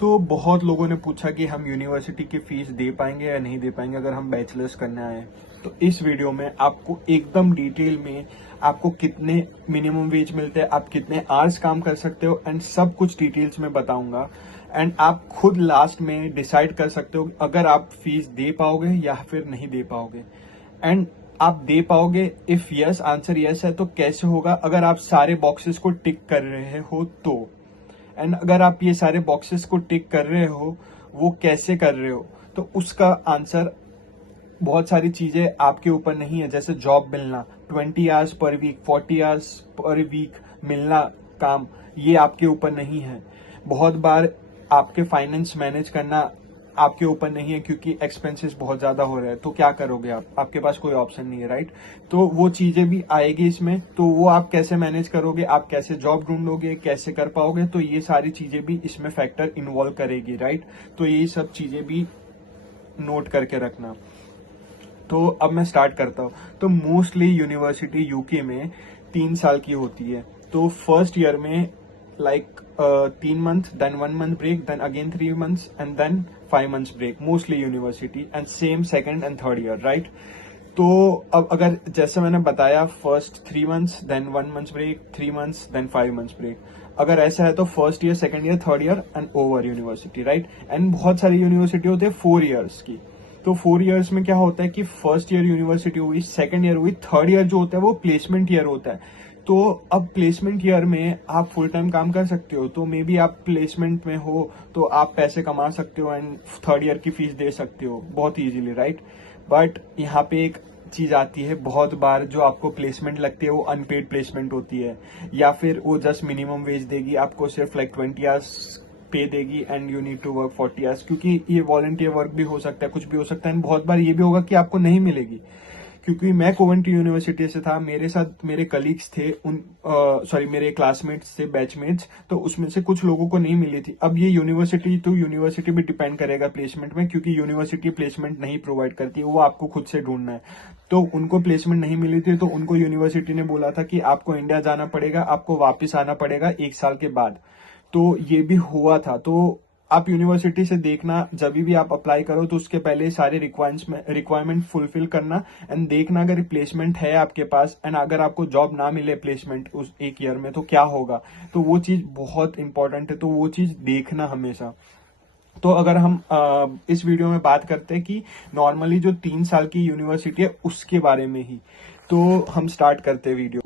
तो बहुत लोगों ने पूछा कि हम यूनिवर्सिटी की फीस दे पाएंगे या नहीं दे पाएंगे अगर हम बैचलर्स करने आए। तो इस वीडियो में आपको एकदम डिटेल में आपको कितने मिनिमम वेज मिलते हैं, आप कितने आवर्स काम कर सकते हो एंड सब कुछ डिटेल्स में बताऊंगा। एंड आप खुद लास्ट में डिसाइड कर सकते हो अगर आप फीस दे पाओगे या फिर नहीं दे पाओगे। एंड आप दे पाओगे, इफ यस आंसर यस है तो कैसे होगा, अगर आप सारे बॉक्सेस को टिक कर रहे हो तो। एंड अगर आप ये सारे बॉक्सेस को टिक कर रहे हो, वो कैसे कर रहे हो, तो उसका आंसर बहुत सारी चीजें आपके ऊपर नहीं है। जैसे जॉब मिलना, 20 hours per week, 40 hours per week मिलना काम, ये आपके ऊपर नहीं है। बहुत बार आपके फाइनेंस मैनेज करना आपके ऊपर नहीं है क्योंकि एक्सपेंसेस बहुत ज्यादा हो रहे हैं, तो क्या करोगे आप, आपके पास कोई ऑप्शन नहीं है, राइट। तो वो चीजें भी आएगी इसमें, तो वो आप कैसे मैनेज करोगे, आप कैसे जॉब ढूंढोगे, कैसे कर पाओगे, तो ये सारी चीजें भी इसमें फैक्टर इन्वॉल्व करेगी, राइट। तो ये सब चीजें भी नोट करके रखना। तो अब मैं स्टार्ट करता हूँ। तो मोस्टली यूनिवर्सिटी यूके में 3 साल की होती है। तो फर्स्ट ईयर में like 3 month, then 1 month break, then again 3 months and then 5 months break, mostly university. And same second and third year, right. तो अब अगर जैसे मैंने बताया, first 3 months, then 1 month break, 3 months, then 5 months break. अगर ऐसा है तो first year, second year, third year and over university, right. And बहुत सारी यूनिवर्सिटी होती है 4 ईयर्स की। तो 4 ईयर्स में क्या होता है कि फर्स्ट ईयर यूनिवर्सिटी हुई, सेकेंड ईयर हुई, थर्ड ईयर जो होता है वो प्लेसमेंट ईयर होता है। तो अब प्लेसमेंट ईयर में आप फुल टाइम काम कर सकते हो, तो मे बी आप प्लेसमेंट में हो तो आप पैसे कमा सकते हो एंड थर्ड ईयर की फीस दे सकते हो बहुत इजीली, राइट। बट यहाँ पे एक चीज आती है, बहुत बार जो आपको प्लेसमेंट लगती है वो अनपेड प्लेसमेंट होती है, या फिर वो जस्ट मिनिमम वेज देगी आपको, सिर्फ लाइक 20 आवर्स पे देगी and you need to work 40 hours, क्योंकि ये वॉलंटियर वर्क भी हो सकता है, कुछ भी हो सकता है। एंड बहुत बार ये भी होगा कि आपको नहीं मिलेगी, क्योंकि मैं कोवेंट्री यूनिवर्सिटी से था, मेरे साथ मेरे कलीग्स थे, मेरे क्लासमेट्स थे, बैचमेट्स, तो उसमें से कुछ लोगों को नहीं मिली थी। अब ये यूनिवर्सिटी टू यूनिवर्सिटी भी डिपेंड करेगा प्लेसमेंट में, क्योंकि यूनिवर्सिटी प्लेसमेंट नहीं प्रोवाइड करती है, वो आपको खुद से ढूंढना है। तो उनको प्लेसमेंट नहीं मिली थी, तो उनको यूनिवर्सिटी ने बोला था कि आपको इंडिया जाना पड़ेगा, आपको वापिस आना पड़ेगा 1 साल के बाद। तो ये भी हुआ था। तो आप यूनिवर्सिटी से देखना, जब भी आप अप्लाई करो तो उसके पहले सारे रिक्वायरमेंट फुलफिल करना एंड देखना अगर प्लेसमेंट है आपके पास, एंड अगर आपको जॉब ना मिले प्लेसमेंट उस 1 ईयर में तो क्या होगा। तो वो चीज बहुत इंपॉर्टेंट है, तो वो चीज देखना हमेशा। तो अगर हम इस वीडियो में बात करते हैं कि नॉर्मली जो 3 साल की यूनिवर्सिटी है उसके बारे में ही, तो हम स्टार्ट करते हैं वीडियो।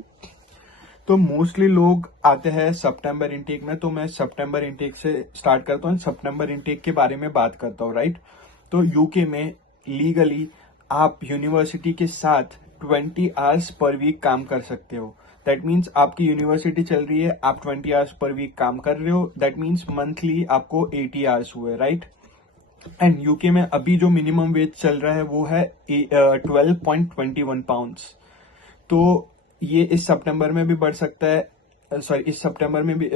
तो मोस्टली लोग आते हैं सितंबर इनटेक में, तो मैं सितंबर इनटेक से स्टार्ट करता हूँ, सितंबर इनटेक के बारे में बात करता हूँ, राइट। तो यूके में लीगली आप यूनिवर्सिटी के साथ 20 आवर्स पर वीक काम कर सकते हो। दैट मीन्स आपकी यूनिवर्सिटी चल रही है, आप 20 आवर्स पर वीक काम कर रहे हो, दैट मीन्स मंथली आपको 80 आवर्स हुए, राइट। एंड यूके में अभी जो मिनिमम वेज चल रहा है वो है 12.21 पाउंड्स। तो ये इस सितंबर में भी बढ़ सकता है, इस सितंबर में भी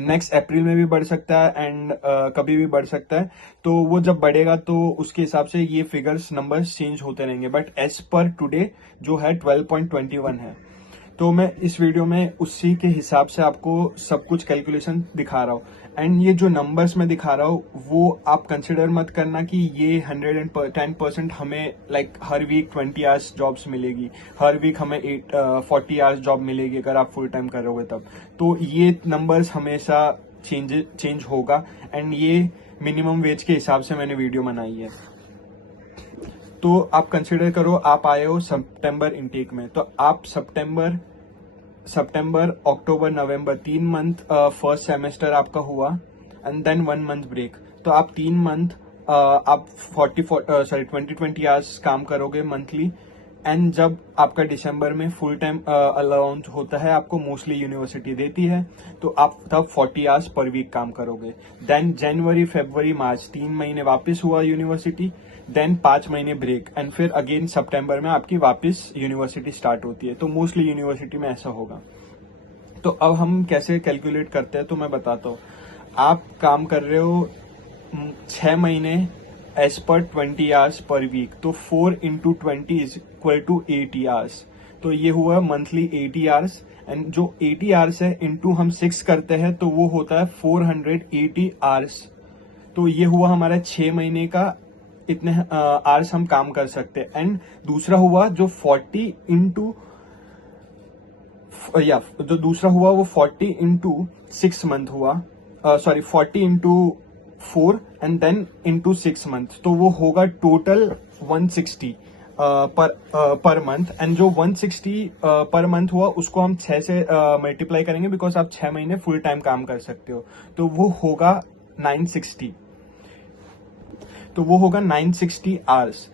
नेक्स्ट अप्रैल में भी बढ़ सकता है एंड कभी भी बढ़ सकता है। तो वो जब बढ़ेगा तो उसके हिसाब से ये फिगर्स नंबर्स चेंज होते रहेंगे, बट एज पर टुडे जो है 12.21 है। तो मैं इस वीडियो में उसी के हिसाब से आपको सब कुछ कैलकुलेशन दिखा रहा हूँ। एंड ये जो नंबर्स मैं दिखा रहा हूँ वो आप कंसिडर मत करना कि ये 110% हमें लाइक हर वीक 20 आवर्स जॉब्स मिलेगी, हर वीक हमें 40 आवर्स जॉब मिलेगी अगर आप फुल टाइम करोगे तब। तो ये नंबर्स हमेशा चेंज होगा एंड ये मिनिमम वेज के हिसाब से मैंने वीडियो बनाई है। तो आप कंसिडर करो आप आए हो सितंबर इनटेक में, तो आप सितंबर अक्टूबर नवंबर 3 मंथ फर्स्ट सेमेस्टर आपका हुआ एंड देन 1 मंथ ब्रेक। तो आप 3 मंथ आप 20 आवर्स काम करोगे मंथली। एंड जब आपका दिसंबर में फुल टाइम अलाउंस होता है, आपको मोस्टली यूनिवर्सिटी देती है, तो आप तब 40 आवर्स पर वीक काम करोगे। देन जनवरी, फरवरी, मार्च 3 महीने वापस हुआ यूनिवर्सिटी, देन 5 महीने ब्रेक एंड फिर अगेन सितंबर में आपकी वापस यूनिवर्सिटी स्टार्ट होती है। तो मोस्टली यूनिवर्सिटी में ऐसा होगा। तो अब हम कैसे कैलकुलेट करते हैं तो मैं बताता हूँ। आप काम कर रहे हो 6 महीने as per 20 hours per week, तो 4 into 20 is equal to 80 hours. तो ये हुआ मंथली 80 आवर्स, एंड जो 80 आवर्स है इंटू हम 6 करते हैं तो वो होता है 480 आवर्स। तो ये हुआ हमारा 6 महीने का, इतने आवर्स हम काम कर सकते हैं। एंड दूसरा हुआ जो 40 इंटू या जो दूसरा हुआ वो 40 इंटू 6 मंथ हुआ, sorry 40 into 4 and then into 6 month, तो वो होगा टोटल 160 पर मंथ। एंड जो 160 पर मंथ हुआ उसको हम 6 से मल्टीप्लाई करेंगे, बिकॉज आप 6 महीने फुल टाइम काम कर सकते हो, तो वो होगा 960। तो वो होगा 960 आवर्स,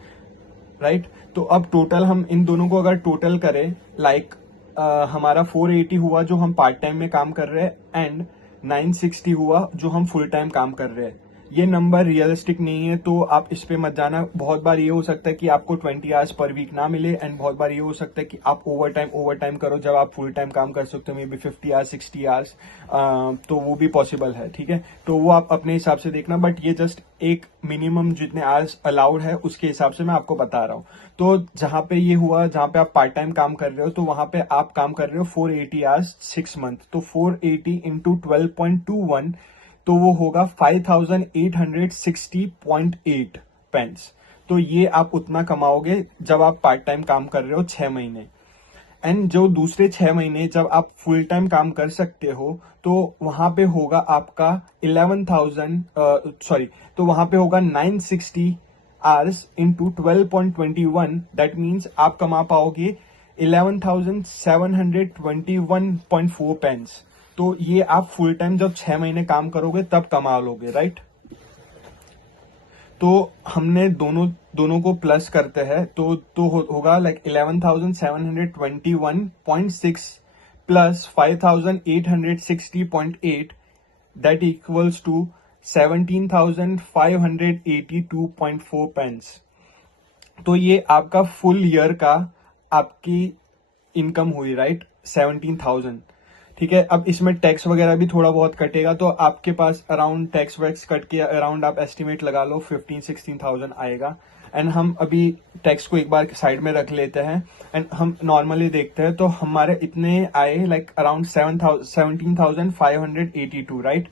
राइट। तो अब टोटल हम इन दोनों को अगर टोटल करें, लाइक हमारा 480 हुआ जो हम पार्ट टाइम में काम कर रहे हैं, एंड 960 हुआ जो हम फुल टाइम काम कर रहे हैं। ये नंबर रियलिस्टिक नहीं है, तो आप इस पे मत जाना। बहुत बार ये हो सकता है कि आपको 20 आवर्स पर वीक ना मिले, एंड बहुत बार ये हो सकता है कि आप ओवर टाइम करो जब आप फुल टाइम काम कर सकते हो, मे बी 50 आवर्स 60 आवर्स, तो वो भी पॉसिबल है, ठीक है। तो वो आप अपने हिसाब से देखना, बट ये जस्ट एक मिनिमम जितने आवर्स अलाउड है उसके हिसाब से मैं आपको बता रहा हूँ। तो जहां पे ये हुआ, जहां पे आप पार्ट टाइम काम कर रहे हो, तो वहां पे आप काम कर रहे हो 480 आवर्स 6 मंथ, तो 480 इंटू 12.21, तो वो होगा 5860.8 पेंस। तो ये आप उतना कमाओगे जब आप पार्ट टाइम काम कर रहे हो 6 महीने। एंड जो दूसरे 6 महीने जब आप फुल टाइम काम कर सकते हो, तो वहां पे होगा आपका 11,000 सॉरी, तो वहां पे होगा 960 आवर्स इंटू 12.21, दैट मीन्स आप कमा पाओगे 11,721.4 पेंस। तो ये आप फुल टाइम जब 6 महीने काम करोगे तब कमा लोगे, राइट। तो हमने दोनों को प्लस करते हैं, तो होगा like 11,721.6 plus 5,860.8, that equals to 17,582.4 pence. तो ये आपका फुल ईयर का आपकी इनकम हुई, राइट, 17,000, ठीक है। अब इसमें टैक्स वगैरह भी थोड़ा बहुत कटेगा, तो आपके पास अराउंड टैक्स वैक्स कट के अराउंड आप एस्टिमेट लगा लो 15-16,000 आएगा। एंड हम अभी टैक्स को एक बार साइड में रख लेते हैं, एंड हम नॉर्मली देखते हैं, तो हमारे इतने आए लाइक अराउंड 17,582, राइट।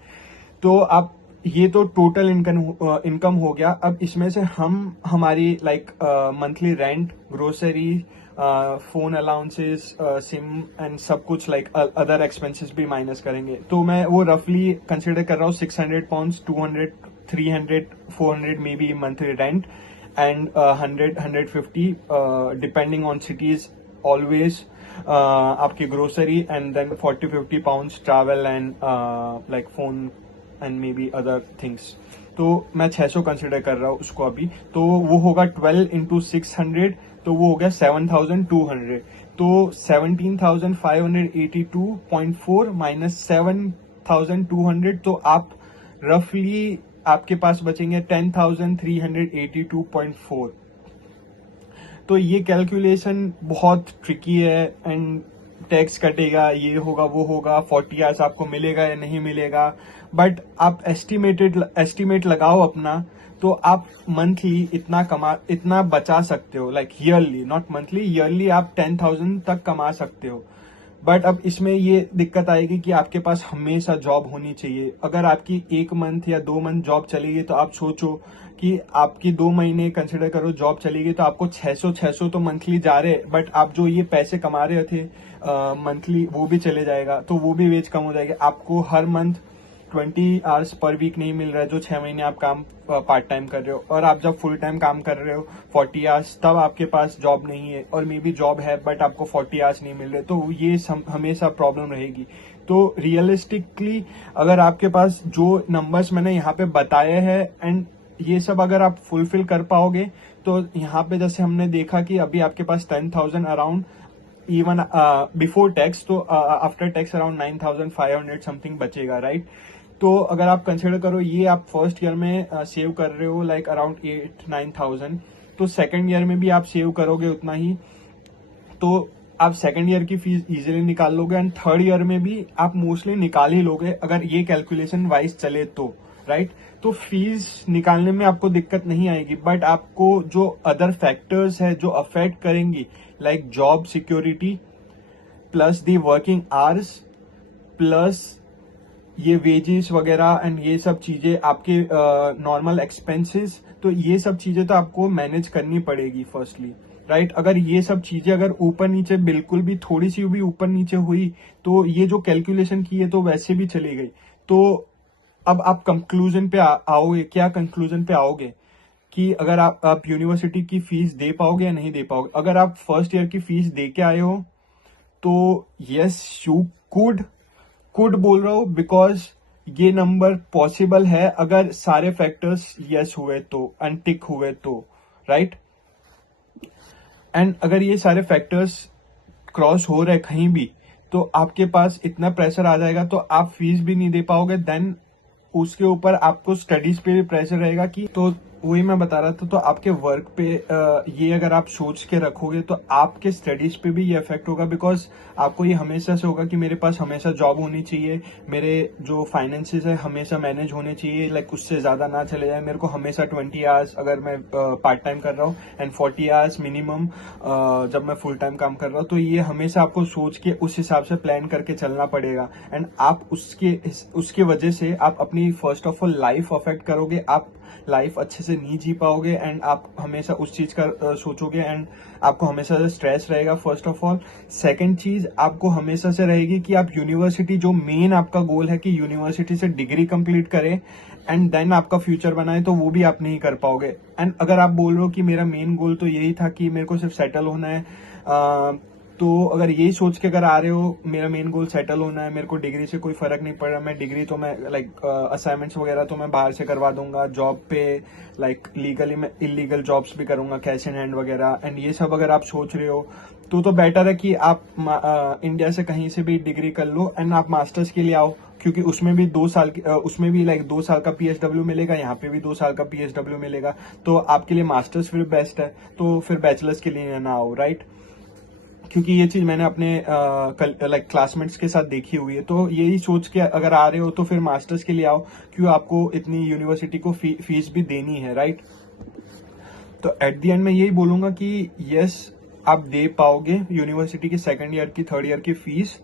तो आप ये तो टोटल इनकम हो गया। अब इसमें से हम हमारी like monthly rent, grocery, phone allowances, SIM and सब कुछ लाइक अदर एक्सपेंसेस भी माइनस करेंगे। तो मैं वो रफली कंसिडर कर रहा हूँ 600 pounds, 200, 300, 400 maybe monthly rent, and 100-150 depending on cities always आपकी grocery, and then 40-50 pounds travel and like phone and maybe other things. तो मैं 600 कंसिडर कर रहा हूँ उसको अभी। तो वो होगा 12 इंटू 600, तो वो हो गया 7,200। तो 17,582.4 माइनस 7,200, तो आप रफली आपके पास बचेंगे 10,382.4। तो ये कैलकुलेशन बहुत ट्रिकी है, एंड टैक्स कटेगा, ये होगा वो होगा, 40 आवर्स आपको मिलेगा या नहीं मिलेगा, बट आप एस्टिमेट लगाओ अपना, तो आप मंथली इतना बचा सकते हो, like yearly, not monthly, yearly आप 10,000 तक कमा सकते हो। बट अब इसमें ये दिक्कत आएगी कि आपके पास हमेशा जॉब होनी चाहिए। अगर आपकी 1 मंथ या 2 मंथ जॉब चलेगी, तो आप सोचो कि आपकी 2 महीने कंसिडर करो जॉब चलेगी, तो आपको 600 तो मंथली जा रहे, बट आप जो ये पैसे कमा रहे थे मंथली, वो भी चले जाएगा, तो वो भी वेज कम हो जाएगी। आपको हर मंथ 20 आवर्स पर वीक नहीं मिल रहा है जो 6 महीने आप काम पार्ट टाइम कर रहे हो, और आप जब फुल टाइम काम कर रहे हो 40 आवर्स, तब आपके पास जॉब नहीं है, और मे बी जॉब है बट आपको 40 आवर्स नहीं मिल रहे, तो ये हमेशा प्रॉब्लम रहेगी। तो रियलिस्टिकली अगर आपके पास जो नंबर्स मैंने यहाँ पे बताए हैं, एंड ये सब अगर आप फुलफिल कर पाओगे, तो यहाँ पे जैसे हमने देखा कि अभी आपके पास 10,000 अराउंड इवन बिफोर टैक्स, तो आफ्टर टैक्स अराउंड 9,500 समथिंग बचेगा, राइट। तो अगर आप कंसिडर करो ये आप फर्स्ट ईयर में सेव कर रहे हो लाइक अराउंड 8-9,000, तो सेकंड ईयर में भी आप सेव करोगे उतना ही, तो आप सेकंड ईयर की फीस इजीली निकाल लोगे, एंड थर्ड ईयर में भी आप मोस्टली निकाल ही लोगे अगर ये कैलकुलेशन वाइज चले तो, राइट। तो फीस निकालने में आपको दिक्कत नहीं आएगी, बट आपको जो अदर फैक्टर्स है जो अफेक्ट करेंगी, like job security plus the working hours plus ये वेजेस वगैरह एंड ये सब चीजें आपके नॉर्मल एक्सपेंसेस, तो ये सब चीजें तो आपको मैनेज करनी पड़ेगी फर्स्टली, राइट। अगर ये सब चीजें अगर ऊपर नीचे बिल्कुल भी थोड़ी सी भी यूपर नीचे हुई तो ये जो कैलकुलेशन की है तो वैसे भी चली गई। तो अब आप कंक्लूजन पे आओगे, क्या कंक्लूजन पे आओगे कि अगर आप यूनिवर्सिटी की फीस दे पाओगे या नहीं दे पाओगे। अगर आप फर्स्ट ईयर की फीस दे के आए हो तो यस यू कुड बोल रहा हूं, बिकॉज ये नंबर पॉसिबल है अगर सारे फैक्टर्स यस हुए तो, अनटिक हुए तो, राइट। एंड अगर ये सारे फैक्टर्स क्रॉस हो रहे कहीं भी तो आपके पास इतना प्रेशर आ जाएगा तो आप फीस भी नहीं दे पाओगे। देन उसके ऊपर आपको स्टडीज पे भी प्रेशर रहेगा कि, तो वही मैं बता रहा था, तो आपके वर्क पे ये अगर आप सोच के रखोगे तो आपके स्टडीज पे भी ये इफेक्ट होगा। बिकॉज आपको ये हमेशा से होगा कि मेरे पास हमेशा जॉब होनी चाहिए, मेरे जो फाइनेंसेस है हमेशा मैनेज होने चाहिए, लाइक उससे ज्यादा ना चले जाए। मेरे को हमेशा 20 आवर्स अगर मैं पार्ट टाइम कर रहा हूँ एंड 40 आवर्स मिनिमम जब मैं फुल टाइम काम कर रहा हूँ, तो ये हमेशा आपको सोच के उस हिसाब से प्लान करके चलना पड़ेगा। एंड आप उसके वजह से आप अपनी first of all life affect करोगे, आप लाइफ अच्छे से नहीं जी पाओगे एंड आप हमेशा उस चीज का सोचोगे एंड आपको हमेशा से स्ट्रेस रहेगा फर्स्ट ऑफ ऑल। सेकंड चीज आपको हमेशा से रहेगी कि आप यूनिवर्सिटी, जो मेन आपका गोल है कि यूनिवर्सिटी से डिग्री कंप्लीट करें एंड देन आपका फ्यूचर बनाए, तो वो भी आप नहीं कर पाओगे। एंड अगर आप बोल रहे हो कि मेरा मेन गोल तो यही था कि मेरे को सिर्फ सेटल होना है, तो अगर यही सोच के अगर आ रहे हो मेरा मेन गोल सेटल होना है, मेरे को डिग्री से कोई फर्क नहीं पड़ रहा, मैं डिग्री तो मैं लाइक असाइनमेंट्स वगैरह तो मैं बाहर से करवा दूंगा, जॉब पे लाइक लीगली मैं इलीगल जॉब्स भी करूंगा, कैश इन हैंड वगैरह, एंड ये सब अगर आप सोच रहे हो तो बेटर है कि आप इंडिया से कहीं से भी डिग्री कर लो एंड आप मास्टर्स के लिए आओ, क्योंकि उसमें भी 2 साल उसमें भी लाइक 2 साल का PSW मिलेगा, यहाँ पे भी 2 साल का PSW मिलेगा, तो आपके लिए मास्टर्स फिर बेस्ट है। तो फिर बैचलर्स के लिए ना आओ, राइट। क्योंकि ये चीज मैंने अपने लाइक क्लासमेट्स के साथ देखी हुई है। तो यही सोच के अगर आ रहे हो तो फिर मास्टर्स के लिए आओ, क्यों आपको इतनी यूनिवर्सिटी को फीस भी देनी है, राइट। तो एट द एंड मैं यही बोलूंगा कि यस आप दे पाओगे यूनिवर्सिटी की सेकंड ईयर की, थर्ड ईयर की फीस,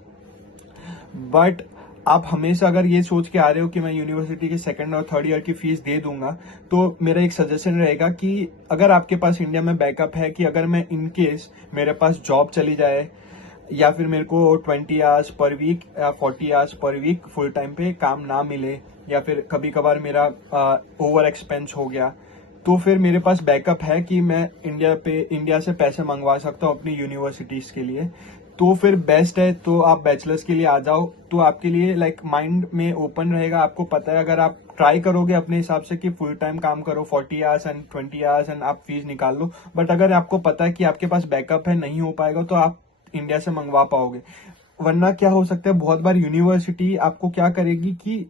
बट आप हमेशा अगर ये सोच के आ रहे हो कि मैं यूनिवर्सिटी की सेकंड और थर्ड ईयर की फीस दे दूंगा, तो मेरा एक सजेशन रहेगा कि अगर आपके पास इंडिया में बैकअप है कि अगर मैं इन केस मेरे पास जॉब चली जाए या फिर मेरे को 20 आवर्स पर वीक या 40 hours per week full time पे काम ना मिले, या फिर कभी कभार मेरा ओवर एक्सपेंस हो गया, तो फिर मेरे पास बैकअप है कि मैं इंडिया से पैसे मंगवा सकता हूँ अपनी यूनिवर्सिटीज के लिए। तो फिर बेस्ट है, तो आप बैचलर्स के लिए आ जाओ, तो आपके लिए लाइक माइंड में ओपन रहेगा। आपको पता है अगर आप ट्राई करोगे अपने हिसाब से कि फुल टाइम काम करो 40 आवर्स एंड 20 आवर्स एंड आप फीस निकाल लो, बट अगर आपको पता है कि आपके पास बैकअप है, नहीं हो पाएगा, तो आप इंडिया से मंगवा पाओगे। वरना क्या हो सकता है, बहुत बार यूनिवर्सिटी आपको क्या करेगी कि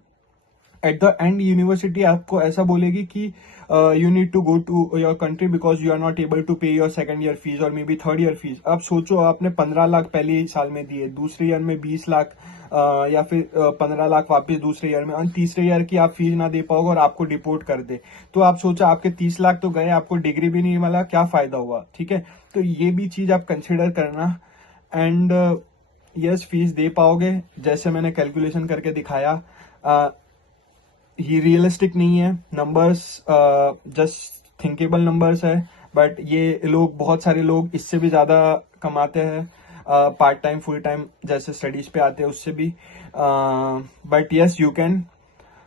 एट द एंड यूनिवर्सिटी आपको ऐसा बोलेगी कि you need to go to your country because you are not able to pay your second year fees और maybe third year fees. अब सोचो आपने 15 लाख पहले साल में दिए, दूसरे ईयर में 20 लाख या फिर 15 लाख वापस दूसरे ईयर में, और तीसरे ईयर की आप फीस ना दे पाओगे और आपको डिपोर्ट कर दे, तो आप सोचो आपके 30 लाख तो गए, आपको डिग्री भी नहीं मिला, क्या फायदा हुआ, ठीक है। तो ये भी चीज आप कंसिडर करना। एंड यस फीस दे पाओगे, जैसे मैंने कैलकुलेशन करके दिखाया। ये रियलिस्टिक नहीं है नंबर्स, जस्ट थिंकेबल नंबर्स है, बट ये लोग, बहुत सारे लोग इससे भी ज्यादा कमाते हैं पार्ट टाइम फुल टाइम जैसे स्टडीज पे आते हैं उससे भी। बट यस यू कैन,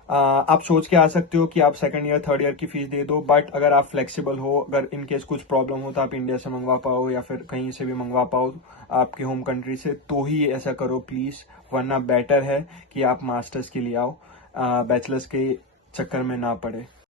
आप सोच के आ सकते हो कि आप सेकंड ईयर थर्ड ईयर की फीस दे दो, बट अगर आप फ्लेक्सिबल हो, अगर इन केस कुछ प्रॉब्लम हो तो आप इंडिया से मंगवा पाओ या फिर कहीं से भी मंगवा पाओ आपके होम कंट्री से, तो ही ऐसा करो प्लीज। वरना बेटर है कि आप मास्टर्स के लिए आओ, बैचलर्स के चक्कर में ना पड़े।